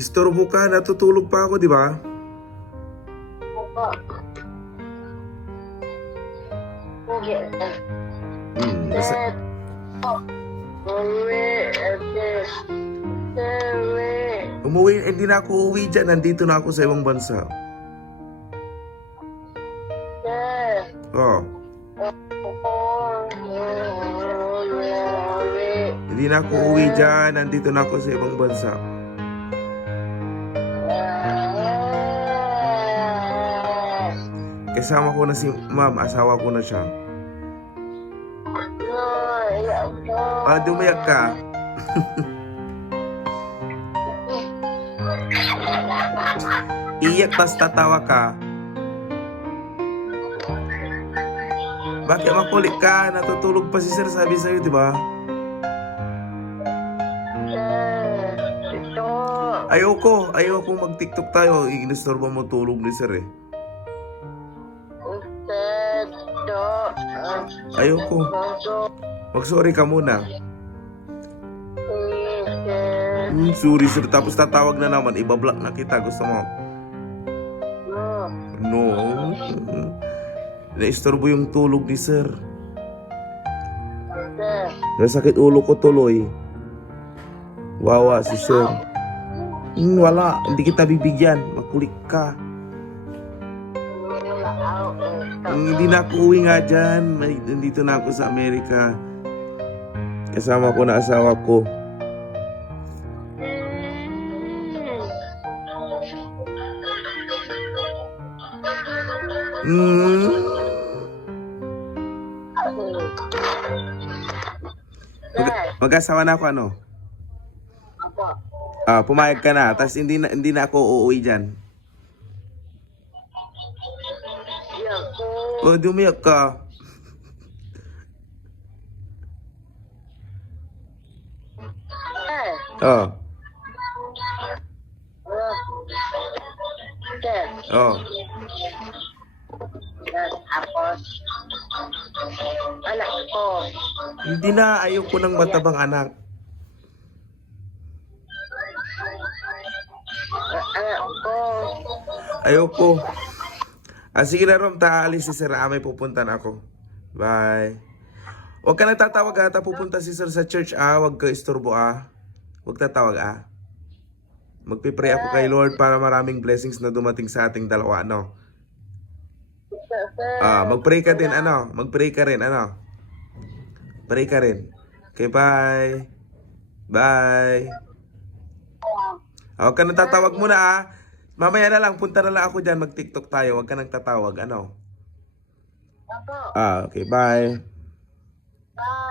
Istorbo ka, natutulog pa ako, di ba? Opo. Hindi. Nasa... Umuwi, hindi na ako uuwi dyan. Nandito na ako sa ibang bansa. Oh, hindi na ako uuwi dyan. Nandito na ako sa ibang bansa. Kasama ko na si ma'am. Asawa ko na siya. Dumayak ka. Iyak tas tatawa ka. Bakit makulit ka? Natutulog pa si sir, sabi sa'yo, di ba? Ayoko mag-tiktok tayo. Inistorbo mo tulog ni sir eh. Ayoko. Mag-sorry ka muna. Sorry sir, tapos tatawag na naman. Ibablock na kita, gusto mo? No. Naistorbo yung tulog ni sir. Nasakit ulo ko tuloy. Wawa si sir. Wala, hindi kita bibigyan. Makulit ka. Hindi na ako uwi nga dyan. Nandito na ako sa Amerika. Kasama ko na asawa ko. Mag-asawa na ako, ano? Pumayag ka na. Tapos hindi na ako uuwi dyan. Dumiyak ka. Oh. Tapos, anak ko. Hindi na, ayoko ng matabang anak. Anak ko. Ayoko. Sige na Rom, taalis si Sir. May pupuntan ako. Bye. Huwag ka na tatawag ha. Pupunta si Sir sa church Huwag ka istorbo Huwag tatawag Magpipray ako kay Lord para maraming blessings na dumating sa ating dalawa, ano? Magpray ka din, ano? Magpray ka rin, ano? Pray ka rin. Okay, bye. Bye. Huwag ka na tatawag muna Mamaya na lang, punta na lang ako dyan. Mag-tiktok tayo. Huwag ka nang tatawag, ano? Okay, bye. Bye.